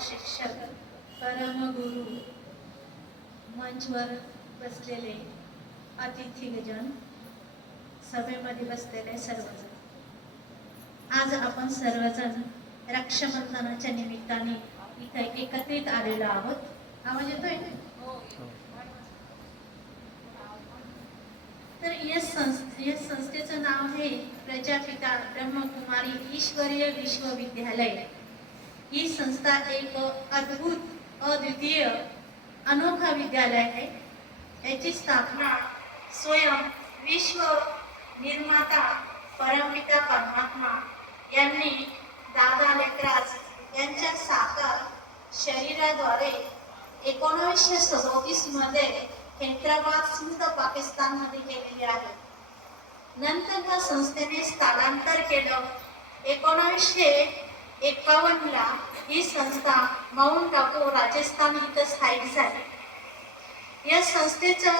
शिक्षक, परमगुरु, मंचवर बसलेले अतिथीगण, सभेमध्ये बसलेले सर्वजण, आज आपण सर्वजण रक्षाबंधनाच्या निमित्ताने इथे एकत्रित आलेलो आहोत। आवाज येतोय? तर या संस्थेचं नाव आहे प्रजापिता ब्रह्मकुमारी ईश्वरीय विश्वविद्यालय। ही संस्था एक अद्भुत, अद्वितीय, अनोखा विद्यालय आहे। याची स्थापना स्वयं विश्व निर्माता परमपिता परमात्मा यांनी दादा लेकराज यांच्या साकार शरीराद्वारे 1937 मध्ये हैदराबाद सिंध पाकिस्तान मध्ये केलेली आहे। नंतर त्या संस्थेने स्थलांतर केलं। 1951 ला ही संस्था माउंट आबू राजस्थान इथं स्थायिक झाली। या संस्थेचं